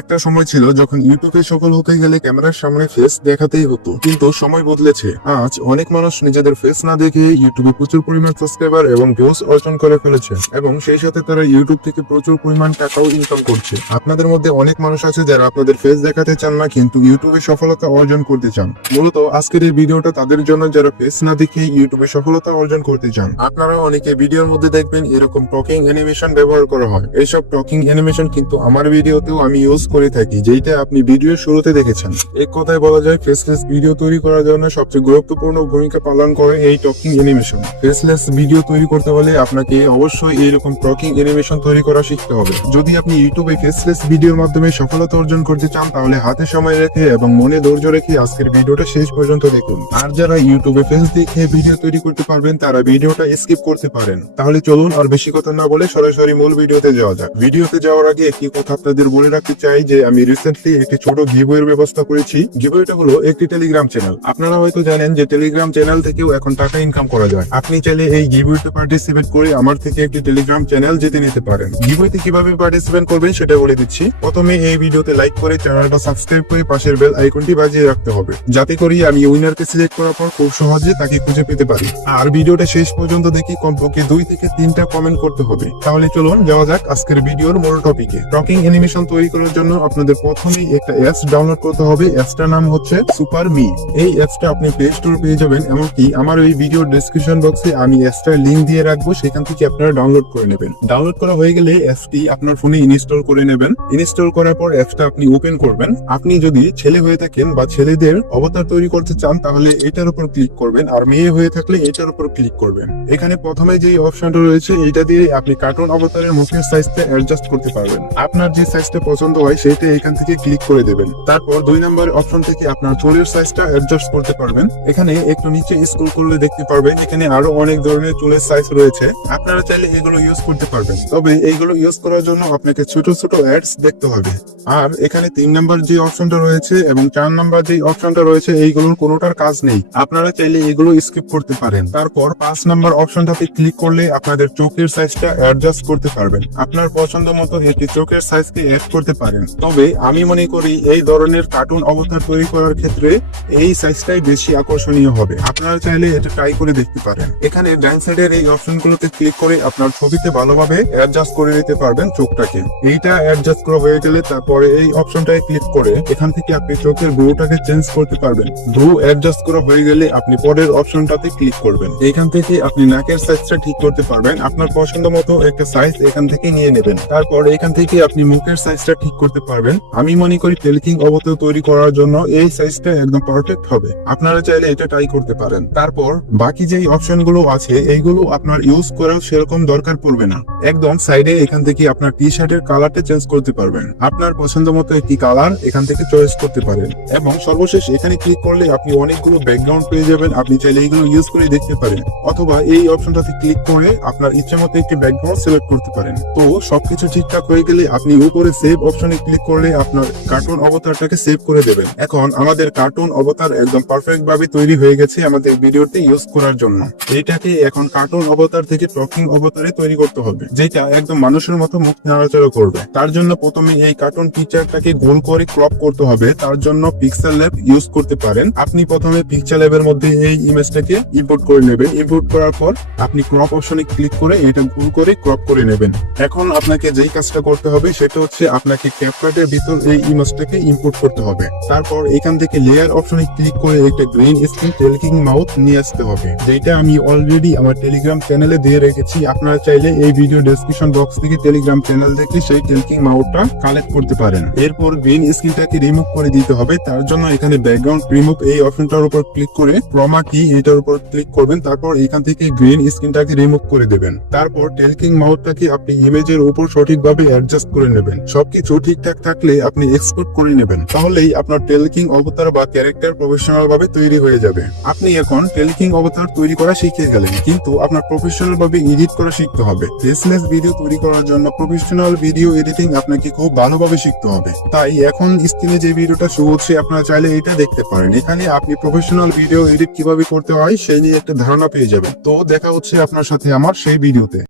একটা সময় ছিল যখন ইউটিউবে সফল হতে গেলে ক্যামেরার সামনে ফেস দেখাতেই হতো, কিন্তু সময় বদলেছে। আজ অনেক মানুষ নিজেদের ফেস না দেখে ইউটিউবে প্রচুর পরিমাণ সাবস্ক্রাইবার এবং ভিউজ অর্জন করে ফেলেছে, এবং সেই সাথে তারা ইউটিউব থেকে প্রচুর পরিমাণ টাকাও ইনকাম করছে। আপনাদের মধ্যে অনেক মানুষ আছে যারা আপনাদের ফেস দেখাতে চান না, কিন্তু ইউটিউবে সফলতা অর্জন করতে চান। মূলত আজকের এই ভিডিওটা তাদের জন্য যারা ফেস না দেখে ইউটিউবে সফলতা অর্জন করতে চান। আপনারা অনেকে ভিডিওর মধ্যে দেখবেন এরকম টকিং অ্যানিমেশন ব্যবহার করা হয়। এইসব টকিং অ্যানিমেশন কিন্তু আমার ভিডিওতেও আমি ইউজ করে থাকি, যেটা আপনি ভিডিওর শুরুতে দেখেছেন। এক কথায় বলা যায় ফেসলেস ভিডিও তৈরি করার জন্য সবচেয়ে গুরুত্বপূর্ণ ভূমিকা পালন করে এই টকিং অ্যানিমেশন। ফেসলেস ভিডিও তৈরি করতে হলে আপনাকে অবশ্যই এইরকম টকিং অ্যানিমেশন তৈরি করা শিখতে হবে। যদি আপনি ইউটিউবে ফেসলেস ভিডিওর মাধ্যমে সফলতা অর্জন করতে চান, তাহলে হাতে সময় রেখে এবং মনে ধৈর্য রেখে আজকের ভিডিওটা শেষ পর্যন্ত দেখুন। আর যারা ইউটিউবে ফেস দেখে ভিডিও তৈরি করতে পারবেন, তারা ভিডিওটা স্কিপ করতে পারেন। তাহলে চলুন আর বেশি কথা না বলে সরাসরি মূল ভিডিওতে যাওয়া যাক। ভিডিওতে যাওয়ার আগে একটি কথা আপনাদের বলে রাখতে চাই যে আমি রিসেন্টলি একটি ছোট গিভওয়ের ব্যবস্থা করেছি। গিভওয়েটা হলো একটি টেলিগ্রাম চ্যানেল। আপনারা হয়তো জানেন যে টেলিগ্রাম চ্যানেল থেকেও এখন টাকা ইনকাম করা যায়। আপনি চাইলে এই গিভওয়েতে পার্টিসিপেট করে আমার থেকে একটি টেলিগ্রাম চ্যানেল জিতে নিতে পারেন। গিভওয়েতে কিভাবে পার্টিসিপেট করবেন সেটা বলে দিচ্ছি। প্রথমে এই ভিডিওতে লাইক করে চ্যানেলটা সাবস্ক্রাইব করে পাশের বেল আইকনটি বাজিয়ে রাখতে হবে, যাতে করে আমি উইনারকে সিলেক্ট করার পর খুব সহজে তাকে খুঁজে পেতে পারি। আর ভিডিওটা শেষ পর্যন্ত দেখি কমপক্ষে 2 থেকে 3টা কমেন্ট করতে হবে। তাহলে চলুন যাওয়া যাক আজকের ভিডিওর মূল টপিকে। টকিং অ্যানিমেশন তৈরি করার জন্য আপনাদের প্রথমেই একটা অ্যাপস ডাউনলোড করতে হবে। অ্যাপসটার নাম হচ্ছে সুপার মি। এই অ্যাপসটা আপনি প্লে স্টোর পেয়ে যাবেন, এমনকি আমার এই ভিডিও ডেসক্রিপশন বক্সে আমি অ্যাপসটার লিংক দিয়ে রাখবো, সেখান থেকে আপনারা ডাউনলোড করে নেবেন। ডাউনলোড করা হয়ে গেলে অ্যাপসটি আপনার ফোনে ইনস্টল করে নেবেন। ইনস্টল করার পর অ্যাপসটা আপনি ওপেন করবেন। আপনি যদি ছেলে হয়ে থাকেন বা ছেলেদের অবতার তৈরি করতে চান, তাহলে এটার উপর ক্লিক করবেন, আর মেয়ে হয়ে থাকলে এটার উপর ক্লিক করবেন। এখানে প্রথমে যে অপশনটা রয়েছে এটা দিয়ে আপনি কার্টুন অবতারের মুখের সাইজটা অ্যাডজাস্ট করতে পারবেন। আপনার যে সাইজটা পছন্দ হয় সেটা এখান থেকে ক্লিক করে দেবেন। তারপর 2 নম্বর অপশন থেকে আপনার চুলের সাইজটা অ্যাডজাস্ট করতে পারবেন। এখানে একটু নিচে স্ক্রল করলে দেখতে পারবেন এখানে আরো অনেক ধরনের চুলের সাইজ রয়েছে। আপনারা চাইলে এগুলো ইউজ করতে পারবেন, তবে এইগুলো ইউজ করার জন্য আপনাকে ছোট ছোট অ্যাডস দেখতে হবে। আর এখানে 3 নম্বর যে অপশনটা রয়েছে এবং 4 নম্বর যে অপশনটা রয়েছে এইগুলোর কোনোটার কাজ নেই। আপনারা চাইলে এগুলো স্কিপ করতে পারেন। তারপর 5 নম্বর অপশনটাতে ক্লিক করলে আপনাদের চোখের সাইজটা অ্যাডজাস্ট করতে পারবেন। আপনার পছন্দ মতো একটি চোখের সাইজকে অ্যাড করতে পারেন। তবে আমি মনে করি এই ধরনের কার্টুন অবতার তৈরি করার ক্ষেত্রে এই সাইজটাই বেশি আকর্ষণীয় হবে। আপনারা চাইলে এটা ট্রাই করে দেখতে পারেন। এখানে ডান সাইডের এই অপশনগুলোতে ক্লিক করে আপনার ছবিতে ভালোভাবে অ্যাডজাস্ট করে নিতে পারবেন চোখটাকে। এইটা অ্যাডজাস্ট করা হয়ে গেলে তারপরে এই অপশনটায় ক্লিক করে এখান থেকে আপনি চোখের ব্রুটাকে চেঞ্জ করতে পারবেন। ব্রু অ্যাডজাস্ট করা হয়ে গেলে আপনি পরের অপশনটাতে ক্লিক করবেন। এখান থেকে আপনি নাকের সাইজটা ঠিক করতে পারবেন। আপনার পছন্দ মতো একটা সাইজ এখান থেকে নিয়ে নেবেন। তারপর এখান থেকে আপনি মুখের সাইজটা ঠিক করতে পারবেন। আমি মনে করি টেলিকিং অবতার তৈরি করার জন্য এই সাইজটা একদম পারফেক্ট হবে। আপনারা চাইলে এটা ট্রাই করতে পারেন। তারপর বাকি যেই অপশনগুলো আছে এইগুলো আপনার ইউজ করার সেরকম দরকার পড়বে না। একদম সাইডে এখান থেকে আপনার টি শার্টের কালারটা চেঞ্জ করতে পারবেন। আপনার পছন্দ মতো একটি কালার এখান থেকে চয়েস করতে পারেন। এবং সর্বশেষ এখানে ক্লিক করলে আপনি অনেকগুলো ব্যাকগ্রাউন্ড পেয়ে যাবেন। আপনি চাইলে এইগুলো ইউজ করে দেখতে পারেন, অথবা এই অপশনটাতে ক্লিক করে আপনার ইচ্ছে মতো একটি ব্যাকগ্রাউন্ড সিলেক্ট করতে পারেন। তো সবকিছু ঠিকঠাক হয়ে গেলে আপনি উপরে সেভ অপশনে ক্লিক করলে আপনার কার্টুন অবতারটাকে সেভ করে দেবেন। এখন আমাদের কার্টুন অবতার একদম পারফেক্ট ভাবে তৈরি হয়ে গেছে আমাদের ভিডিওতে ইউজ করার জন্য। এটাকে এখন কার্টুন অবতার থেকে টকিং অবতারে তৈরি করতে হবে, যেটা একদম মানুষের মতো মুখ নাড়াচাড়া করবে। তার জন্য প্রথমে এই কার্টুন পিকচারটাকে গোল করে ক্রপ করতে হবে। তার জন্য পিক্সেল ল্যাব ইউজ করতে পারেন। আপনি প্রথমে পিক্সেল ল্যাবের মধ্যে এই ইমেজটাকে ইম্পোর্ট করে নেবেন। ইম্পোর্ট করার পর আপনি ক্রপ অপশনে ক্লিক করে এটা গোল করে ক্রপ করে নেবেন। এখন আপনাকে যেই কাজটা করতে হবে সেটা হচ্ছে আপনাকে ক্যাপকাটের ভিতর এই ইমেজটাকে ইম্পোর্ট করতে হবে। তারপর এখান থেকে লেয়ার অপশনে ক্লিক করে একটা গ্রিন স্ক্রিন টেলিকিং মাউথ নিয়ে আসতে হবে, যেটা আমি অলরেডি আমার টেলিগ্রাম চ্যানেলে দিয়ে রেখেছি। আপনারা চাইলে এই ভিডিও ডেসক্রিপশন বক্স থেকে টেলিগ্রাম চ্যানেল থেকে সেই টেলিকিং মাউথটা কালেক্ট করতে পারেন। এরপর গ্রিন স্ক্রিনটাকে রিমুভ করে দিতে হবে। তার জন্য এখানে ব্যাকগ্রাউন্ড রিমুভ এই অপশনটার উপর ক্লিক করে ক্রোমা কি এটার উপর ক্লিক করবেন। তারপর এখান থেকে গ্রিন স্ক্রিনটাকে রিমুভ করে দেবেন। তারপর টেলিকিং মাউথটাকে আপনি ইমেজের উপর সঠিকভাবে অ্যাডজাস্ট করে নেবেন। সবকিছু ঠিকঠাক থাকলে আপনি এক্সপোর্ট করে নেবেন। তাহলেই আপনার টেলিকিং অবতার বা ক্যারেক্টার প্রফেশনাল ভাবে তৈরি হয়ে যাবে। আপনি এখন টেলিকিং অবতার তৈরি করা শিখে গেলেন, কিন্তু আপনার প্রফেশনাল ভাবে এডিট করা শিখতে হবে। ফেসলেস ভিডিও তৈরি করার জন্য প্রফেশনাল ভিডিও এডিটিং আপনাকে খুব ভালোভাবে শিখতে হবে। তাই এখন স্ক্রিনে যে ভিডিওটা শো হচ্ছে আপনারা চাইলে এটা দেখতে পারেন। এখানে আপনি প্রফেশনাল ভিডিও এডিট কিভাবে করতে হয় সেই নিয়ে একটা ধারণা পেয়ে যাবেন। তো দেখা হচ্ছে আপনার সাথে আমার সেই ভিডিওতে।